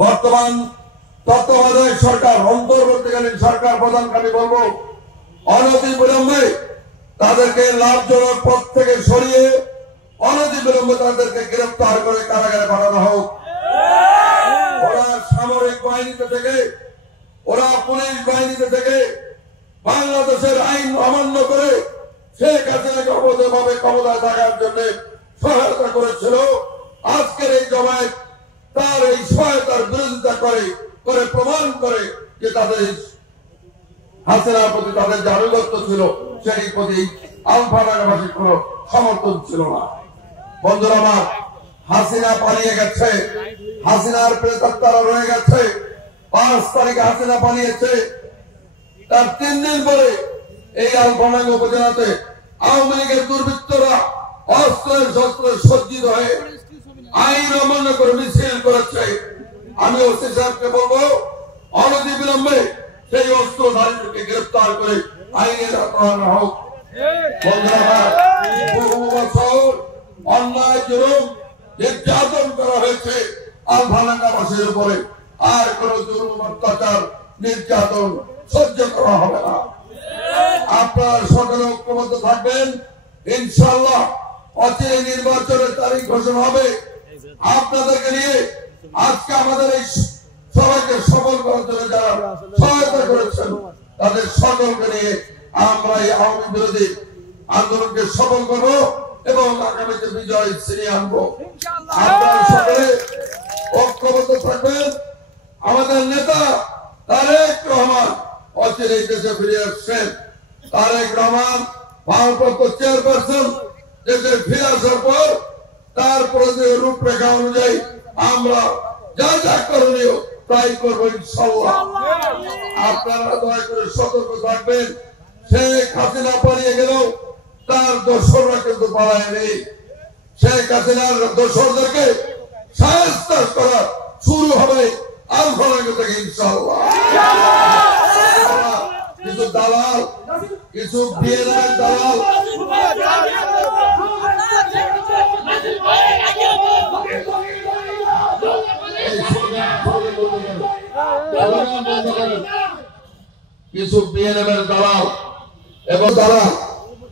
বর্তমান তত্ত্বাবধায়ক সরকার, অন্তর্বর্তীকালীন সরকার প্রধানকে আমি বলবো অনতি বিলম্বে তাদেরকে লাভজনক পদ থেকে সরিয়ে অনতি বিলম্বে তাদেরকে গ্রেফতার করে কারাগারে পাঠানো হোক। ওরা সামরিক বাহিনীতে থেকে, ওরা পুলিশ বাহিনীতে থেকে বাংলাদেশের আইন অমান্য করে শেখ হাসিনাকে অবৈধভাবে ক্ষমতায় থাকার জন্য সহায়তা করেছিল। আজকের এই জমায়েত তার এই সহায়তার বিরোধিতা করে প্রমাণ করে যে তাদের হাসিনার প্রতি তাদের যে আনুগত্য ছিল সেই প্রতি আলফাডাঙ্গাবাসীর কোন সমর্থন ছিল না। বন্ধুরা আমার, হাসিনা পালিয়ে গেছে, হাসিনার প্রেতাত্মারা রয়ে গেছে। 5 তারিখে হাসিনা পালিয়েছে, তার 3 দিন পরে এই আলফাডাঙ্গা উপজেলাতে আওয়ামী লীগের দুর্বৃত্তরা অস্ত্রের শস্ত্রে সজ্জিত হয়ে আইন অমান্য করে মিছিল করেছে। আমি ওসি সাহেবকে বলবো অনতি বিলম্বে সেই অস্ত্রধারীদেরকে গ্রেফতার করে আইনের আওতায় হোক। বহু বছর অন্যায় জুলুম নির্যাতন করা হয়েছে আলফাডাঙ্গাবাসীর উপরে, আর কোন জুলুম অত্যাচার নির্যাতন সহ্য করা হবে না। আপনারা সকলে ঐক্যবদ্ধ থাকবেন। ইনশাআল্লাহ অচিরে নির্বাচনের তারিখ ঘোষণা হবে। আপনাদেরকে নিয়ে আজকে আমাদের এই সবাইকে সফল করার জন্য যারা সহায়তা করেছেন তাদের সকলকে নিয়ে আমরা এই আওয়ামী বিরোধী আন্দোলনকে সফল করব এবং আগামীতে বিজয় ছিনিয়ে আনবো। আপনারা সকলে ঐক্যবদ্ধ থাকবেন। আমাদের নেতা তারেক রহমান অচিরে দেশে ফিরে আসছেন। তারেক রহমান ভারপ্রাপ্ত চেয়ারপারসন দেশে ফিরে আসার পর তার প্রয়োজনীয় রূপরেখা অনুযায়ী আমরা যা যা করণীয় তাই করবো ইনশাআল্লাহ। আপনারা দয়া করে সতর্ক থাকবেন। শেখ হাসিনা পালিয়ে গেলেও তার দোসররা কিন্তু পালায়নি। শেখ হাসিনার দোসরদেরকে শায়েস্ত করা শুরু হবে আলফাডাঙ্গা থেকে ইনশাআল্লাহ। কিছু দালাল, কিছু বিএনএর দালাল কিছু বিএনএর দালাল এবং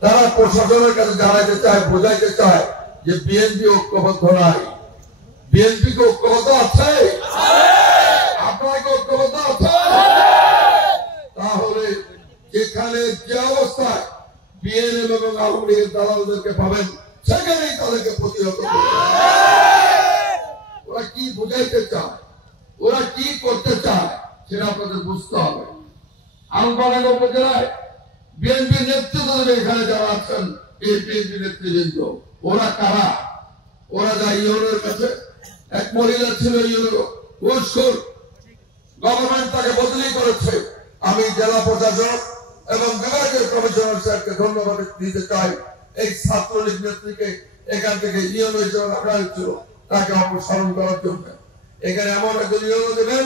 তারা প্রশাসনের কাছে জানাইতে চায়, বোঝাইতে চায় যে বিএনপি ঐক্যবদ্ধ নাই। বিএনপি কে ঐক্যবদ্ধ আছে? আপনার কি ঐক্যবদ্ধ আছে? তাহলে যেখানে যে অবস্থায় বিএনএম এবং আওয়ামী লীগের দালালদেরকে পাবেন সেখানেই তাদেরকে প্রতিহত করবে। ওরা কি বুঝাইতে চায়, ওরা কি করতে চায় সেটা আপনাদের বুঝতে হবে। আলফাডাঙ্গা উপজেলায় বিএনপির নেতৃত্ব দেবে এখানে যারা আছেন, এই বিএনপি নেতৃবৃন্দ। ওরা কারা? ওরা যা ইউনোর কাছে এক মহিলা ছিল, ইউনো ঘুষখোর, গভর্নমেন্ট তাকে বদলি করেছে। আমি জেলা প্রশাসক এবং বিভাগীয় কমিশনার স্যারকে ধন্যবাদ দিতে চাই। এই ছাত্রলীগ নেত্রীকে এখান থেকে ইউনো হিসেবে রাখা হয়েছিল তাকে অপসারণ করার জন্য। এখানে এমন একজন ইউনো দেবেন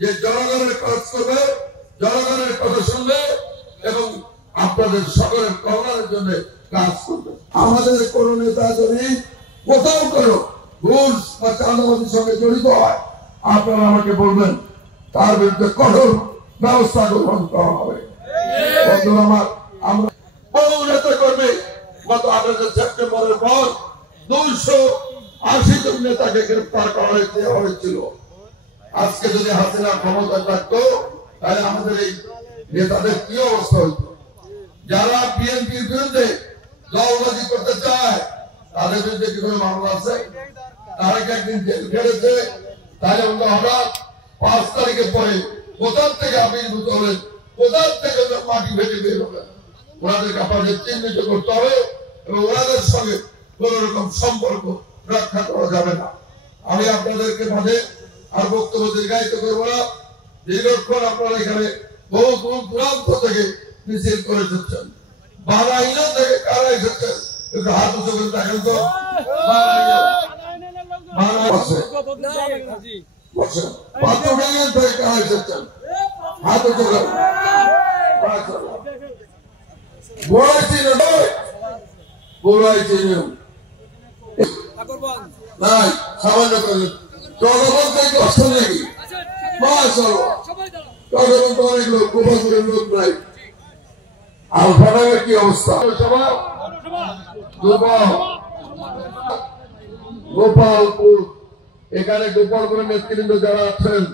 যে জনগণের কাজ করবে, জনগণের কথা শুনবে এবং আপনাদের সকলের কল্যাণের জন্য কাজ করবে। আমাদের কোন নেতা যদি কোথাও কোনো ঘুষ বা চাঁদাবাজির সঙ্গে জড়িত হয় আপনারা আমাকে বলবেন, তার বিরুদ্ধে কঠোর ব্যবস্থা গ্রহণ করা হবে। আমরা বহু নেতা কর্মী গত 28 সেপ্টেম্বরের পর 280 জন নেতাকে গ্রেফতার করা হয়েছিল। আজকে যদি হাসিনা ক্ষমতা থাকতো তাহলে আমাদের এই নেতাদের কি অবস্থা হইত? যারা বিএনপির বিরুদ্ধে দলবাজি করতে চায় তাদের বিরুদ্ধে কি কোনো মামলা আছে? তারা কি একদিন জেল খেলেছে? তাহলে হঠাৎ 5 তারিখের পরে কোথার থেকে আবির্ভূত হলেন, কোথার থেকে মাটি ভেঙে বের হলেন? ওনাদেরকে আপনাদের চিহ্নিত করতে হবে এবং ওনাদের সঙ্গে কোন রকম সম্পর্ক রক্ষা করা যাবে না। আমি আপনাদেরকে মাঝে আর বক্তব্য দীর্ঘায়িত করবো না। দীর্ঘক্ষণ আপনারা এখানে বহু দূর দূরান্ত থেকে মিছিল করে এসেছেন। বাংলাইন থেকে কারা এসেছেন একটু হাত উঁচু করে দেখেন তো। থেকে কারা এসেছেন হাত উঁচু করেন। নাই সামান্য করে জগবন্ধে কষ্ট নাকি মাশাআল্লাহ জগবন্ধে অনেক লোক গোপালপুরের লোক নাই আলফানগরের কি অবস্থা গোপালপুর এখানে গোপালপুরের নেতৃবৃন্দ যারা আছেন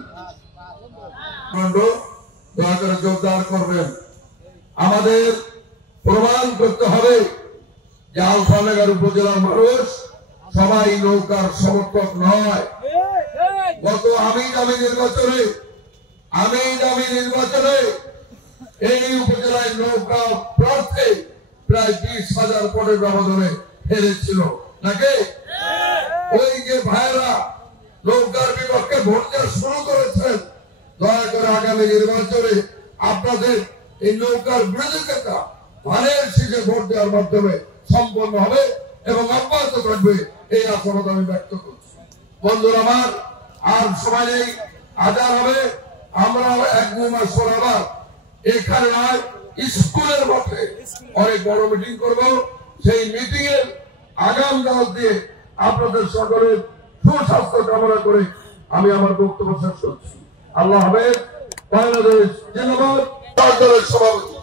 দয়া করে জোরদার করবেন আমাদের প্রমাণ করতে হবে যে আলফানগর উপজেলার মানুষ সবাই নৌকার সমর্থক নয় গত আমি নির্বাচনে এই উপজেলায় নৌকা প্রার্থী প্রায় 20,000 ভোটের ব্যবধানে হেরেছিল নাকি ওই যে ভাইরা নৌকার বিপক্ষে ভোট দেওয়া শুরু করেছেন দয়া করে আগামী নির্বাচনে আপনাদের এই নৌকার বিরোধিতা ধানের শীষে ভোট দেওয়ার মাধ্যমে সম্পন্ন হবে এবং অব্যাহত থাকবে এই আশাবাদ আমি ব্যক্ত করছি বন্ধুরা আমার আর সময় নেই আজান হবে আমরা 1-2 মাস পর আবার এখানে নয় স্কুলের মাঠে অনেক বড় মিটিং করব সেই মিটিং এর আগাম দাওয়াত দিয়ে আপনাদের সকলের সুস্বাস্থ্য কামনা করে আমি আমার বক্তব্য শেষ করছি আল্লাহ হাফেজ বাংলাদেশ জিন্দাবাদ সভাপতি